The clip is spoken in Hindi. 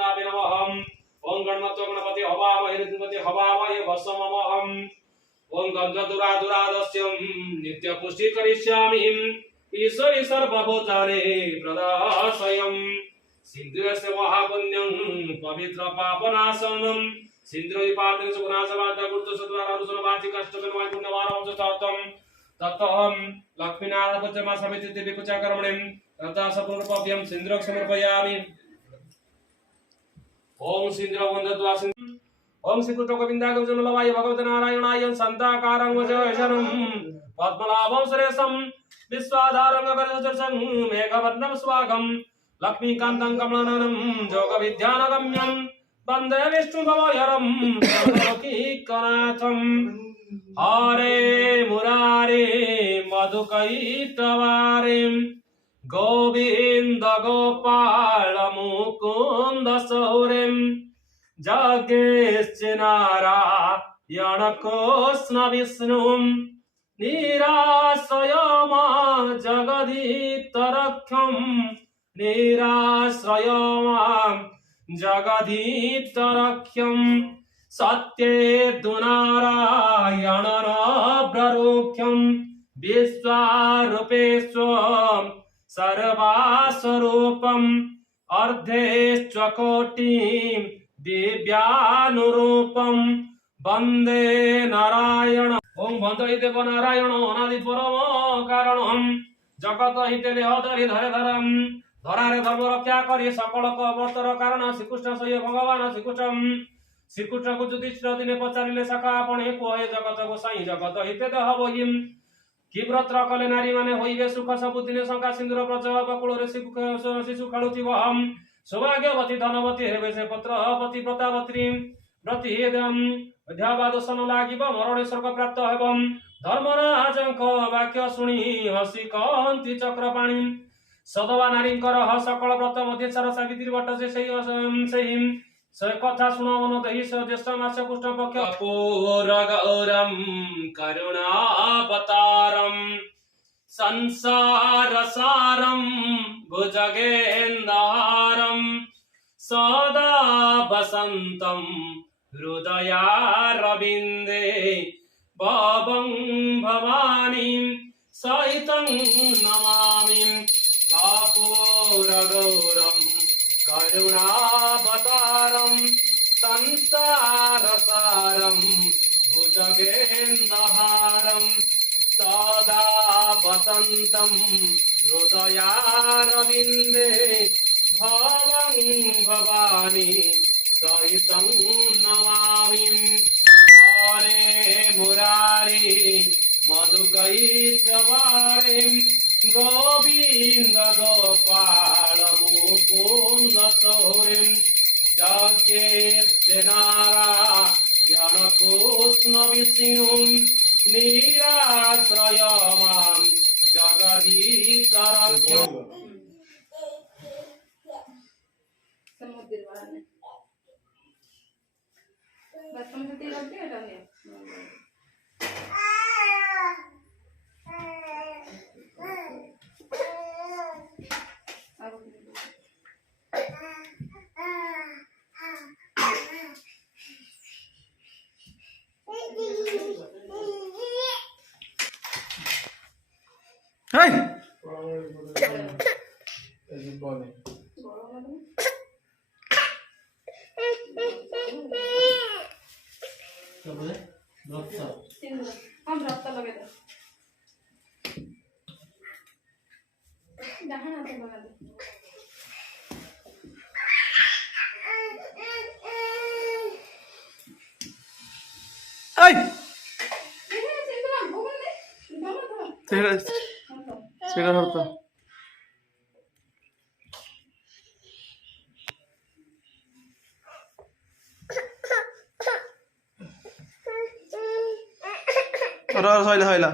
अन्नपूर्णाभ्य नमः। ओम गणपति गणपति हवामहे गणपति हवामहे भस्ममहम्। ओम गंधदुरादुरादस्यं नित्य पुष्टि करिष्यामि। ईश्वरी सर्वभूतानि प्रदाशयम्। सिन्धुस्य महापुण्यं पवित्र पापनाशनं। सिन्धुविपातं सुगुणासवाद गुरुत्वसद्वारानुसुनवाचि कष्टकर्माय पुण्यवारं सुतातं तत्तहं लक्ष्मीनारायण पूजमा समिति देवी पूजा कर्मणिं तथा सपूर्णपव्यं सिन्धुरं समर्पयामि। ओम सिंधु वंदत्वा ओम श्री कृष्ण गोविंदाय गोविंदलवाय भगवते नारायणाय संताकारं वजयशनं पद्मनाभं सुरेशं विश्वाधारं गगनसदृशं मेघवर्णं स्वागं लक्ष्मीकान्तं कमलननं योगविद्यानगम्यं वन्दे विष्णुभवहरं सर्वलोकैकनाथं। हरे मुरारे मधुकैटवारे गोविंद गोपाल मुकुंद सौरिं जगेश नारायण कृष्ण विष्णुं निराश्रय मा जगदीतरक्षं निराश्रय मां जगदीतरक्षं सत्ये दुनारायण नव्ररूक्षं विश्वारूपेश्वरं सर्वास्वरूपम् अर्धेश्वकोटिं दिव्यानुरूपं वन्दे नारायण। ओम वन्दे देव नारायण अनादि परम कारणं जगत हिते देहधरि धरे धरम धरारे धर्म रक्षा करी सकल कवर्तर कारण श्रीकृष्ण सह्य भगवान श्रीकृष्ण को युधिष्ठिर दिने पचारिले सखा आपणे कहे जगत गोसाई जगत हिते देह बहिं कि व्रत कले नारी माने होइबे सुख सबुदिने शंका सिंदूर प्रजवा बकुଳରେ शिशु खेलुथिब हम सौभाग्यवती धनवती हेबे से पत्र पतिव्रतावती व्रती अध्यावादसन लागिब मरणे स्वर्ग प्राप्त हेबम धर्मराजंक वाक्य शुणी हसी कहंती चक्रपाणी सदवा नारींकर सकल व्रत मध्य सार सावित्री भट्ट से सही से कथा सुना मन दही ज्येष्ठ मास कृष्ण पक्ष पूरगौरम करुणावतारम संसार सारम भुजगेन्द्रहारम सदा वसंतम हृदयारविंदे भवं भवानी सहितं नमामि कर्पूरगौरम करुणावतारं संसारसारं भुजगेन्द्रहारं सदा वसन्तं हृदयारविन्दे भवं भवानी सहितं नमामि। हरे मुरारी मधुकैटवारे गोविंद गोपाल मुकुंद सौरिं जगेश नारायण कृष्ण विष्णुं निराश्रय मां जगदीतरक्षं। Hey! ସେଇଟା ସତ। ସଇଲା ସଇଲା।